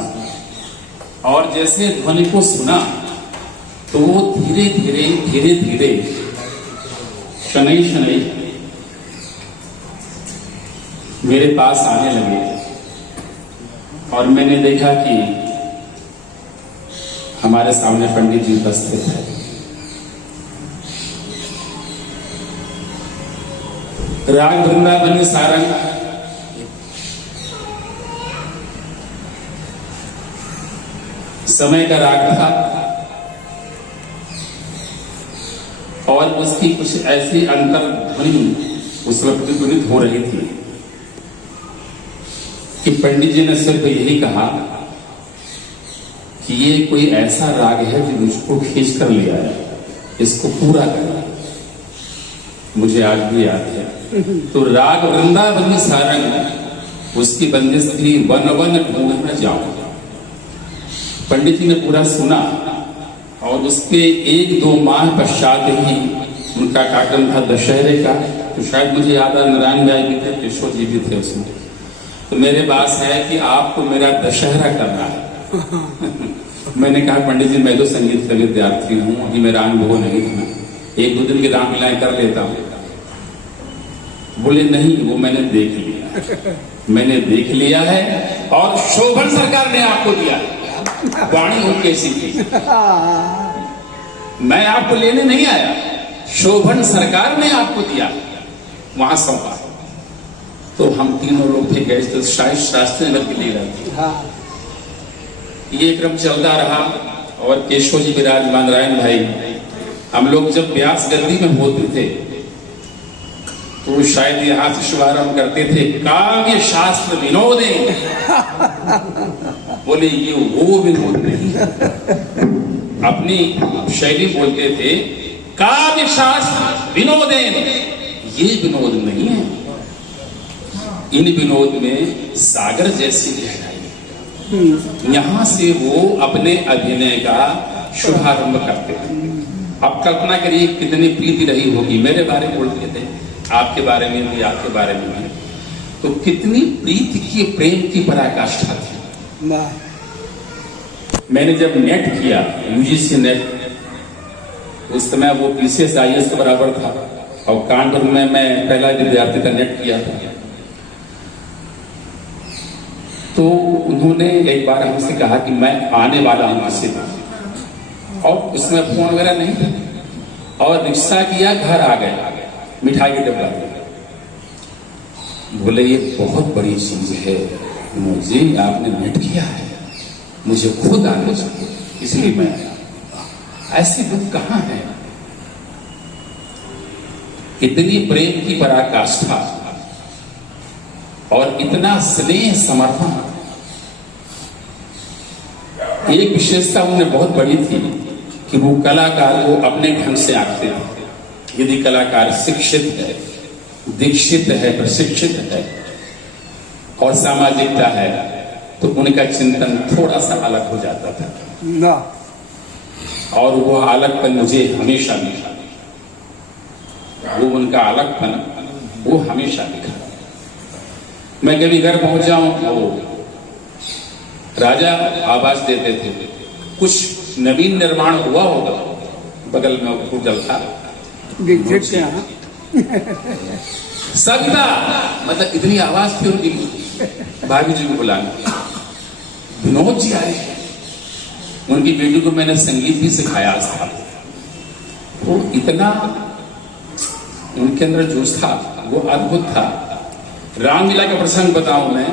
और जैसे ध्वनि को सुना तो वो धीरे धीरे शनई शनई मेरे पास आने लगे और मैंने देखा कि हमारे सामने पंडित जी उपस्थित है। राग वृंदावनी सारंग समय का राग था और उसकी कुछ ऐसी अंतर्ध्वनि उस वक्त प्रतिध्वनित हो रही थी कि पंडित जी ने सिर्फ यही कहा कि ये कोई ऐसा राग है जो मुझको खींच कर ले आया, इसको पूरा करना। मुझे आज भी याद है। तो राग वृंदावनी सारंग, उसकी बंदिश थी वन वन ढूंढ न जाऊं। पंडित जी ने पूरा सुना और उसके 1-2 माह पश्चात ही उनका कार्यक्रम था दशहरे का। तो शायद मुझे याद है नारायण भाई भी थे, किशोर जी भी थे उसमें। तो मेरे पास है कि आपको मेरा दशहरा करना है। मैंने कहा पंडित जी मैं तो संगीत का विद्यार्थी हूँ, अभी मेरा अनुभव नहीं था, 1-2 दिन की रामलीलाएं कर लेता हूँ। बोले नहीं, वो मैंने देख लिया, मैंने देख लिया है और शोभन सरकार ने आपको दिया है। वाणी हो कैसी थी, मैं आपको लेने नहीं आया, शोभन सरकार ने आपको दिया, वहां सौंपा। तो हम तीनों लोग थे गए, तो शायद शास्त्री नगर के लिए रहते। ये क्रम चलता रहा और केशव जी विराजमान, नारायण भाई, हम लोग जब व्यास गद्दी में होते थे तो शायद यहां से शुभारंभ करते थे काव्य शास्त्र विनोदे। बोले ये वो विनोद नहीं, अपनी शैली बोलते थे काव्य शास्त्र विनोदे, ये विनोद नहीं है। इन विनोद में सागर जैसी गहराई, यहां से वो अपने अभिनय का शुभारंभ करते थे। अब कल्पना करिए कितनी प्रीति रही होगी, मेरे बारे में बोलते थे, आपके बारे में भी, आपके बारे में भी, तो कितनी प्रीति की, प्रेम की पराकाष्ठा थी। मैंने जब नेट किया, यूजीसी नेट, उस समय वो PCS IAS के बराबर था और कानपुर में मैं पहला विद्यार्थी का नेट किया था। तो उन्होंने एक बार हमसे कहा कि मैं आने वाला हूं वहां से, और उसमें फोन वगैरह नहीं था, और रिक्शा किया, घर आ गए, मिठाई के डब्बा। बोले ये बहुत बड़ी चीज है, मुझे आपने नेट किया है, मुझे खुद आने चाहिए, इसलिए मैं आया। ऐसी बुक कहाँ है? इतनी प्रेम की पराकाष्ठा और इतना स्नेह समर्पण। एक विशेषता उन्हें बहुत बड़ी थी कि वो कलाकार को अपने ढंग से आंकते थे। यदि कलाकार शिक्षित है, दीक्षित है, प्रशिक्षित है और सामाजिकता है, तो उनका चिंतन थोड़ा सा अलग हो जाता था, और वो अलगपन मुझे हमेशा मिला, वो उनका अलगपन वो हमेशा दिखा। मैं कभी घर पहुंच जाऊं तो राजा आवाज देते थे, कुछ नवीन निर्माण हुआ होगा, बगल में होटल था, सविता, मतलब इतनी आवाज थी उनकी, भाभी जी को बुलाने। विनोद जी आए, उनकी बेटी को मैंने संगीत भी सिखाया था। वो इतना उनके अंदर जोश था, वो अद्भुत था। रामलीला का प्रसंग बताऊं मैं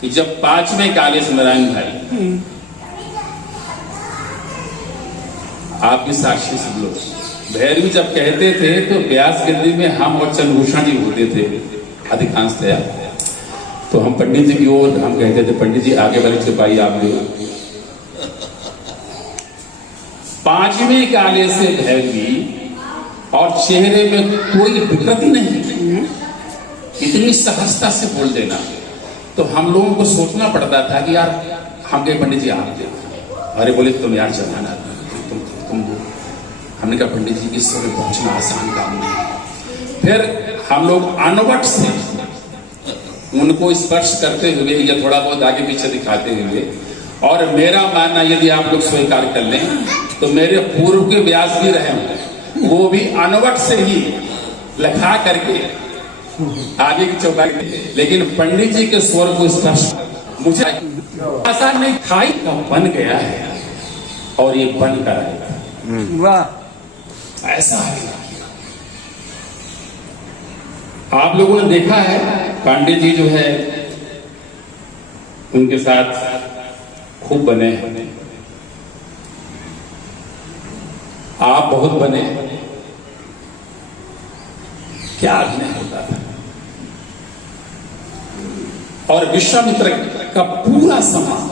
कि जब 5वें काले से नारायण भाई, आप भी साक्षी सब लोग, भैरवी जब कहते थे तो व्यास गद्दी में हम और चंद्रभूषण जी होते थे अधिकांशतया। तो हम पंडित जी की ओर हम कहते थे, पंडित जी आगे वाली चौपाई आप ले। 5वें काले से भैरवी और चेहरे में कोई विकृति नहीं, इतनी सहजता से बोल देना। तो हम लोगों को सोचना पड़ता था कि यार हम कहे पंडित जी आप दे, अरे बोले तुम यार जमाना, तुम हमने कहा पंडित जी इस समय पहुंचना आसान काम नहीं। फिर हम लोग अनवट से उनको स्पर्श करते हुए या थोड़ा बहुत आगे पीछे दिखाते हुए, और मेरा मानना यदि आप लोग स्वीकार कर लें तो मेरे पूर्व के व्यास भी रहे होंगे, वो भी अनवट से ही लिखा करके आगे की चौपाई, लेकिन पंडित जी के स्वर को स्पर्श मुझे आसान नहीं था, बन गया है और ये बन कर आएगा। वाह, ऐसा है। आप लोगों ने देखा है पांडे जी जो है उनके साथ खूब बने, आप बहुत बने, क्या अभिनय होता था। और विश्वामित्र का पूरा सम्मान,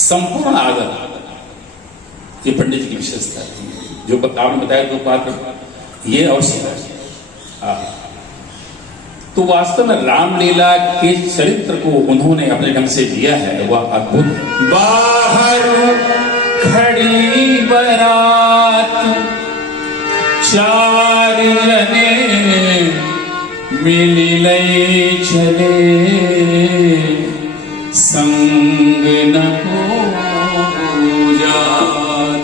संपूर्ण आदर, ये पंडित जी की विशेषता है। जो आपने बताया दो पात्र, ये और सीता, तो वास्तव में रामलीला के चरित्र को उन्होंने अपने ढंग से दिया है, वह अद्भुत। बाहर खड़ी बरात चार जने मिली लई चले, संग न हो जात,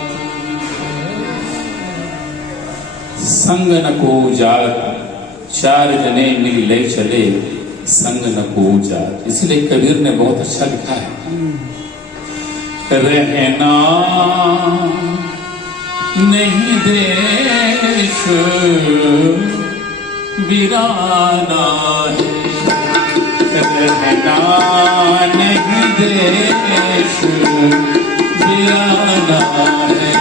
संग न को जात, चार जने मिल ले चले, संग न को जात। इसलिए कबीर ने बहुत अच्छा लिखा है, रहना नहीं देश वीराना है, रहना नहीं देश वीराना है।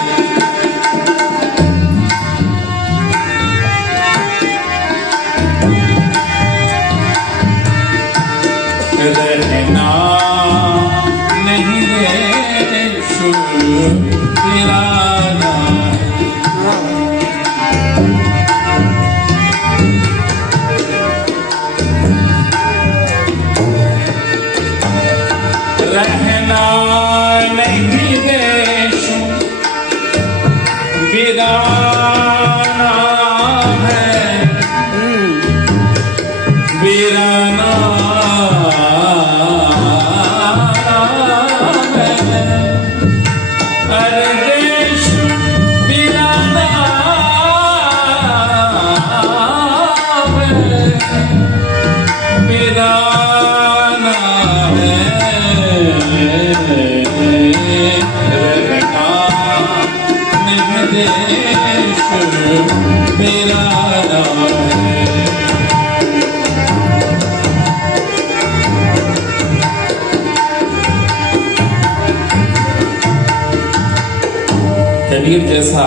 रहना नहीं देश वीराना, रहना नहीं देश वीराना है, वीराना कबीर जैसा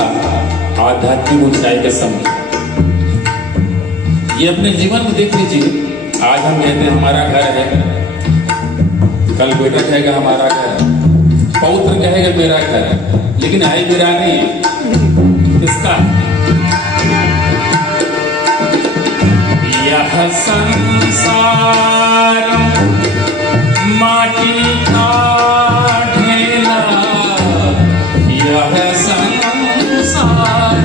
आध्यात्मिक ऊंचाई के समय ये अपने जीवन में देख लीजिए। आज हम कहते हैं हमारा घर है, कल बेटा कहेगा हमारा घर है, पौत्र कहेगा मेरा घर है, लेकिन आई वीरानी किसका? यह संसार माटी का ढेला, यह संसार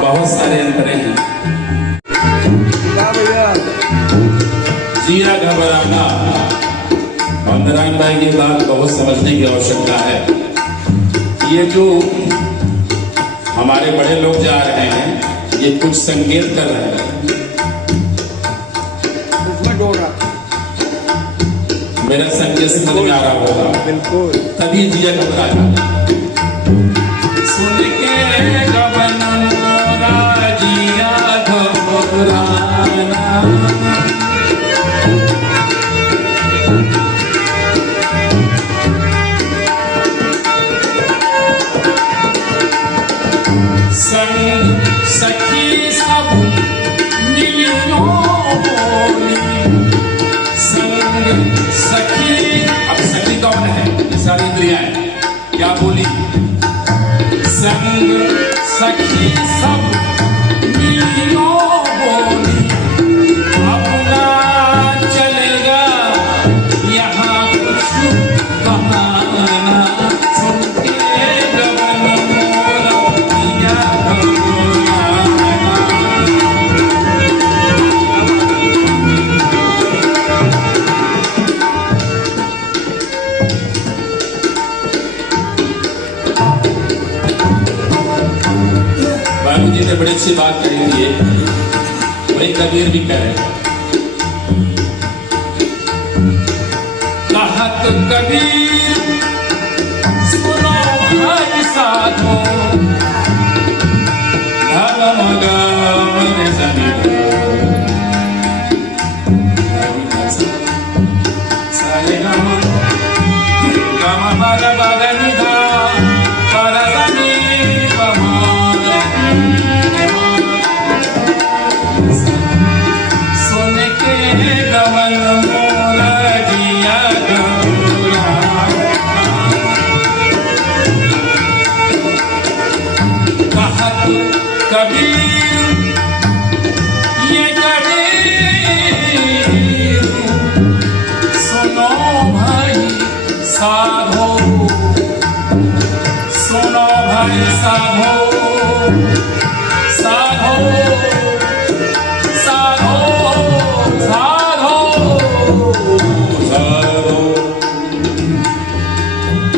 बहुत सारे अंतरे हैं। जीरा घबराना, और नारायण भाई की बात बहुत समझने की आवश्यकता है। ये जो हमारे बड़े लोग जा रहे हैं, ये कुछ संकेत कर रहे हैं। मेरा संकेत समझ में आ रहा होगा, बिल्कुल, तभी जिया घबराना। सुन के जिया घबराना, संग सखी सब मिलियो बोली, संग क्या बोली? संग सखी सब मिलियो बोली, अपना चलेगा यहाँ कुछ बहाना, सुन के गगन मोरा पिया बाबू जी ने बड़ी अच्छी बात कही हुई है, वही कबीर भी कह रहे हैं। कहत कबीर सुनो भाई साधो, धर्म गमन जनितो, सरे गम गम मग बग निधा पर समीप मान, सुन के गमन मोरा जिया गौरा। कहत कबीर ये कबीर सुनो भाई साधो, सुनो भाई साधो, साधो साधो साधो साधो,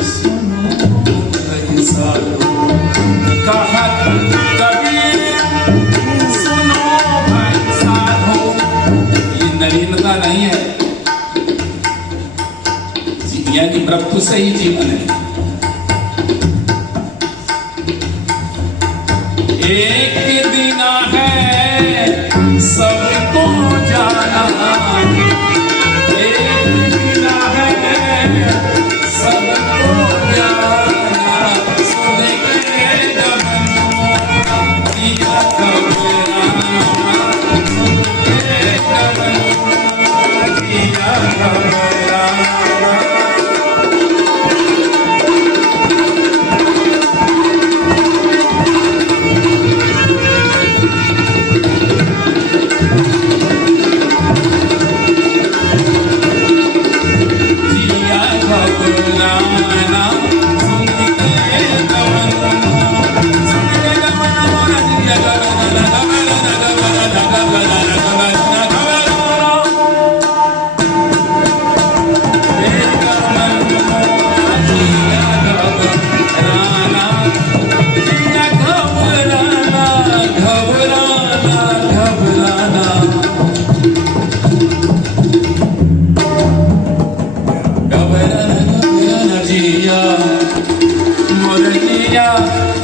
सुनो भाई साधो। कहत कबीर सुनो भाई साधो, ये नवीनता नहीं है, यानी मृत्यु से ही जीवन है। एक दिन है सबको जाना, एक दिन है सबको जाना, सुन के गगन मोरा पिया घबराना, सुन के गगन मोरा पिया घबराना।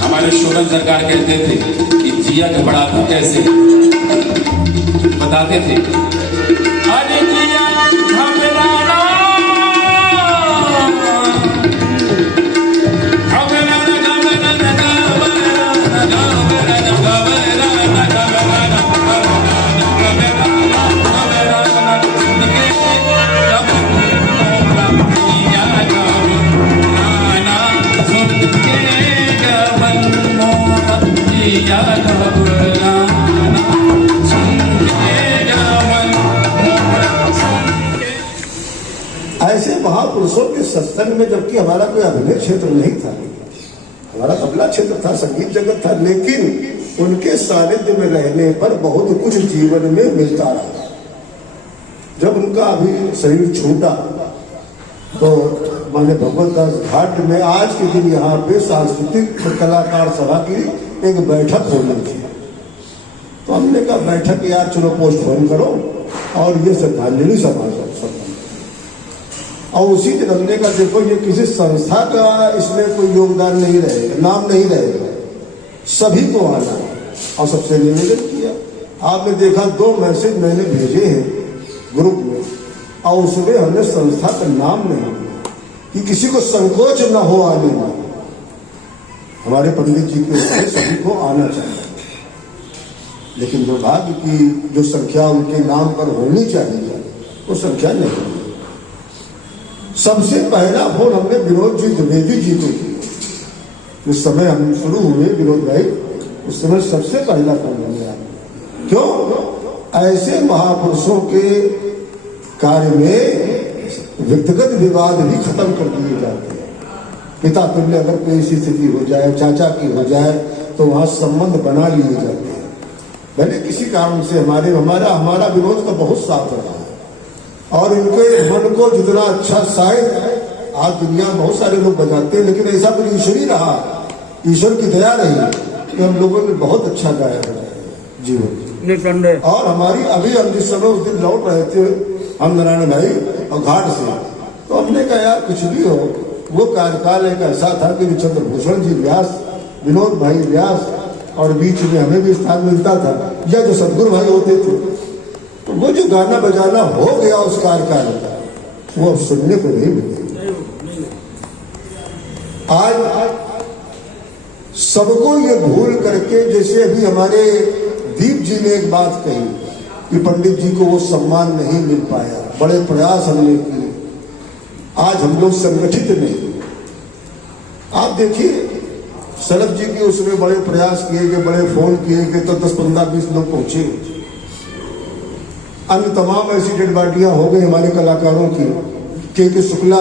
हमारे शोभन सरकार कहते थे कि जिया का बढ़ाता कैसे, बताते थे। अरे जिया घबराना, घबराना, घबराना, घबराना, घबराना, घबराना, घबराना, ऐसे महापुरुषों के सत्संग में, जबकि हमारा कोई अभिनय क्षेत्र नहीं था, हमारा तबला क्षेत्र था, संगीत जगत था, लेकिन उनके सानिध्य में रहने पर बहुत कुछ जीवन में मिलता रहा। जब उनका अभी शरीर छूटा तो मैंने भगवत दास घाट में आज के दिन यहाँ पे सांस्कृतिक कलाकार सभा की एक बैठक होनी थी। तो हमने कहा बैठक यार चलो पोस्टपोन करो और ये श्रद्धांजलि सभा करो। और उसी दिन हमने कहा देखो ये किसी संस्था का इसमें कोई योगदान नहीं रहेगा, नाम नहीं रहेगा, सभी को आना है। और सबसे निवेदन किया, आपने देखा 2 मैसेज मैंने भेजे हैं ग्रुप में और उसमें हमने संस्था का नाम नहीं दिया कि किसी को संकोच न हो आने में। हमारे पंडित जी के सभी को आना चाहिए, लेकिन दुर्भाग्य की जो संख्या उनके नाम पर होनी चाहिए वो संख्या नहीं। सबसे पहला फोन हमने विनोद जी द्विवेदी जी को किया। उस समय हम शुरू हुए विनोद भाई, उस समय सबसे पहला काम लिया। क्यों? ऐसे महापुरुषों के कार्य में व्यक्तिगत विवाद भी खत्म कर दिए जाते हैं। पिता तुल्य अगर कोई ऐसी स्थिति हो जाए, चाचा की हो जाए, तो वहां संबंध बना लिए जाते हैं। भले किसी कारण से हमारा विनोद का बहुत साथ रहा है और इनके मन को जितना अच्छा शायद आज दुनिया में बहुत सारे लोग बजाते हैं, लेकिन ऐसा कोई ईश्वर ही रहा, ईश्वर की दया रही कि हम लोगों ने बहुत अच्छा गाया है जीवन। और हमारी अभी हम जिस समय उस दिन लौट रहे थे हम नारायण भाई और घाट से, तो हमने कहा यार कुछ भी हो, वो कार्यकाल एक ऐसा था कि चंद्रभूषण जी व्यास, विनोद भाई व्यास और बीच में हमें भी स्थान मिलता था, या जो सदगुरु भाई होते थे, तो वो जो गाना बजाना हो गया उस कार्यकाल का, वो अब सुनने को नहीं मिलता। आज सबको ये भूल करके, जैसे अभी हमारे दीप जी ने एक बात कही कि पंडित जी को वो सम्मान नहीं मिल पाया, बड़े प्रयास हमने किए, आज हम लोग संगठित नहीं। आप देखिए शरद जी के उसमें बड़े प्रयास किए गए, बड़े फोन किए गए, तो 10, 15, 20 लोग पहुंचे। अन्य तमाम ऐसी डेड बॉडियां हो गई हमारे कलाकारों की, के शुक्ला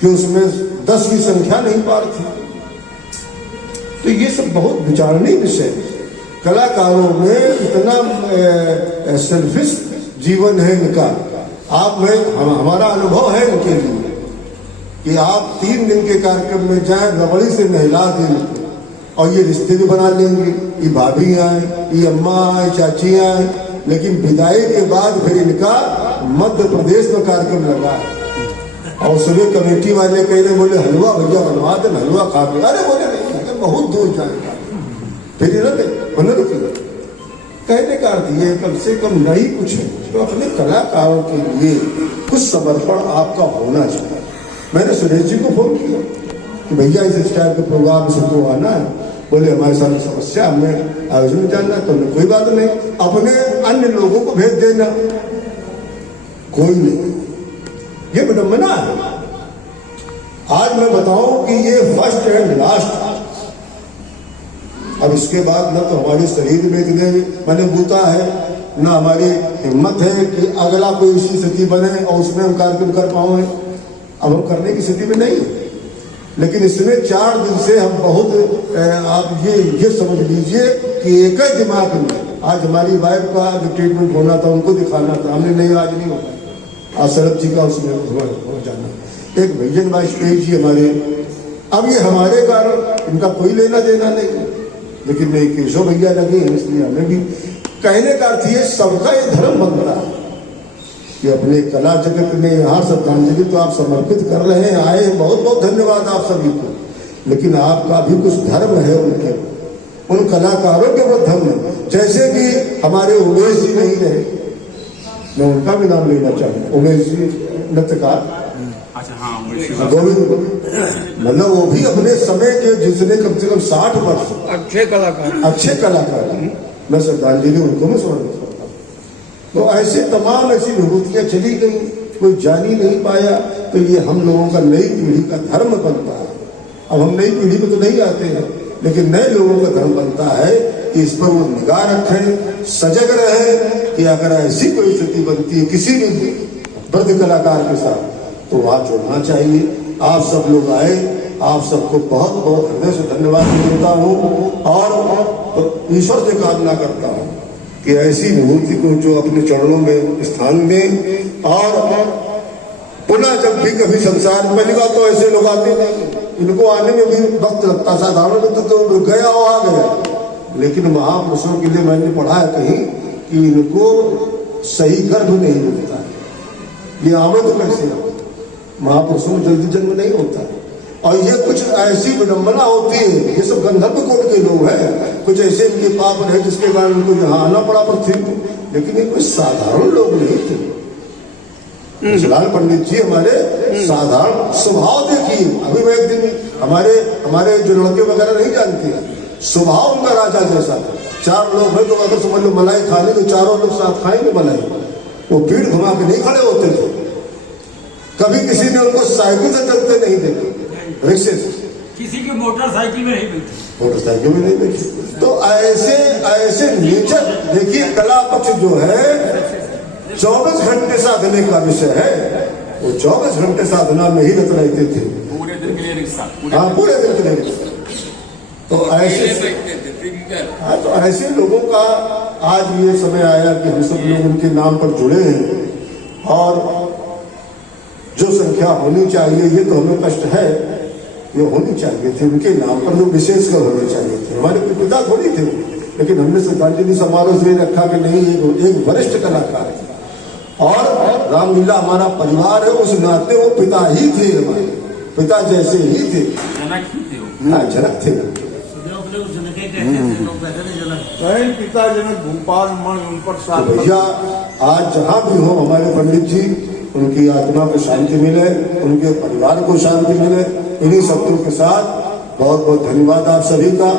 कि उसमें 10 की संख्या नहीं पार थी। तो ये सब बहुत विचारणीय विषय। कलाकारों में इतना सेल्फिश जीवन है इनका। आप में हमारा अनुभव है इनके लिए कि आप 3 दिन के कार्यक्रम में जाएं, रबड़ी से नहला दें और ये रिश्ते भी बना लेंगे, ये भाभी आए, ये अम्मा आए, चाची आए, लेकिन विदाई के बाद फिर इनका मध्य प्रदेश में कार्यक्रम लगा और सभी कमेटी वाले कह रहे, बोले हलवा भैया बनवा दे, हलवा खा के। अरे बोले नहीं, बहुत दूर जाएगा, फिर कहने का अर्थ ये कम से कम नहीं कुछ है तो अपने कलाकारों के लिए कुछ समर्पण आपका होना चाहिए। मैंने सुरेश जी को फोन किया कि भैया इस स्टाइल के प्रोग्राम सबको आना है, बोले हमारे साथ समस्या, हमें आयोजन में जानना है। तो कोई बात नहीं, अपने अन्य लोगों को भेज देना, कोई नहीं, ये विडंबना है। आज मैं बताऊं कि ये फर्स्ट एंड लास्ट। अब इसके बाद न तो हमारे शरीर में इतने मैंने बूता है, न हमारी हिम्मत है कि अगला कोई ऐसी स्थिति बने और उसमें हम कार्यक्रम कर पाओ। अब हम करने की स्थिति में नहीं है, लेकिन इसमें 4 दिन से हम बहुत आप ये समझ लीजिए कि एक ही दिमाग में आज हमारी वाइफ का ट्रीटमेंट होना था, उनको दिखाना था, हमने नहीं, आज नहीं होगा। आज शरद जी का उसमें हो जाना, एक भैजन वाजपेयी जी हमारे, अब ये हमारे कारण इनका कोई लेना देना नहीं, लेकिन नहीं केशव भैया लगे हैं, इसलिए हमें भी कहने का अर्थ ये सबका ये धर्म बनता है कि अपने कला जगत में यहाँ श्रद्धांजलि तो आप समर्पित कर रहे हैं, आए, बहुत बहुत धन्यवाद आप सभी को, लेकिन आपका भी कुछ धर्म है उनके, उन कलाकारों के वो धर्म। जैसे कि हमारे उमेश जी नहीं रहे, मैं उनका भी नाम लेना चाहूँ, उमेश जी नृत्यकार गोविंद, मतलब वो भी अपने समय के, जिसने कम से कम 60 वर्ष अच्छे कलाकार मैं श्रद्धांजलि उनको मैं समर्पित करता हूँ। तो ऐसे तमाम ऐसी विभूतियां चली गई, कोई जान ही नहीं पाया। तो ये हम लोगों का नई पीढ़ी का धर्म बनता है। अब हम नई पीढ़ी में तो नहीं आते हैं, लेकिन नए लोगों का धर्म बनता है कि इस पर वो निगाह रखें, सजग रहे कि अगर ऐसी कोई स्थिति बनती है किसी भी वृद्ध कलाकार के साथ तो वहां जुड़ना चाहिए। आप सब लोग आए, आप सबको बहुत बहुत हृदय से धन्यवाद देता हूँ और ईश्वर से कामना करता हूँ कि ऐसी विभूति को जो अपने चरणों में स्थान दें और पुनः जब भी कभी संसार में, पहली बात तो ऐसे लोग आते नहीं, इनको आने में भी वक्त लगता, साधारण में तो गया हो आ गया, लेकिन महापुरुषों के लिए मैंने पढ़ा है कहीं कि इनको सही गर्भ नहीं मिलता है, ये आमद कैसे महापुरुषों में जल्दी जन्म नहीं होता। और ये कुछ ऐसी विडंबना होती है, ये सब गंधर्व कोट के लोग हैं, कुछ ऐसे इनके पाप रहे जिसके कारण उनको यहाँ आना पड़ा पृथ्वी को, लेकिन ये कोई साधारण लोग नहीं थे। जलाल पंडित जी हमारे साधारण स्वभाव देखिए। अभी मैं एक दिन हमारे जो लड़के वगैरह नहीं जानते, स्वभाव उनका राजा जैसा। 4 लोग हैं तो अगर समझ लो मलाई खाने तो चारों लोग साथ खाएंगे मलाई, वो भीड़ घुमा के नहीं खड़े होते थे। कभी किसी ने उनको साइकिल से चलते नहीं देखे, रिक्शे से, किसी की मोटरसाइकिल में नहीं बैठे, मोटरसाइकिल में नहीं बैठे। तो ऐसे ऐसे नेचर देखिए, कला पक्ष जो है 24 घंटे साधने का विषय है। वो 24 घंटे साधना में ही रत रहते थे, पूरे दिन के लिए रिक्शा, हाँ पूरे दिन के लिए। तो ऐसे हाँ, तो ऐसे लोगों का आज ये समय आया कि हम सब लोग उनके नाम पर जुड़े हैं, और जो संख्या होनी चाहिए, ये तो हमें कष्ट है, ये होनी चाहिए थी उनके नाम पर, जो विशेषकर होने चाहिए थे। हमारे पिता थोड़ी थे, लेकिन हमने श्रद्धांजलि समारोह से रखा कि नहीं, एक वरिष्ठ कलाकार है और रामलीला हमारा परिवार है, उस नाते वो पिता ही थे, हमारे पिता जैसे ही थे, जनक ही थे वो। ना जनक थे। स्वयं पिता जनक भूपाल मण उन पर तो भैया आज जहाँ भी हो हमारे पंडित जी, उनकी आत्मा को शांति मिले, उनके परिवार को शांति मिले। इन्हीं शब्दों के साथ बहुत बहुत धन्यवाद आप सभी का।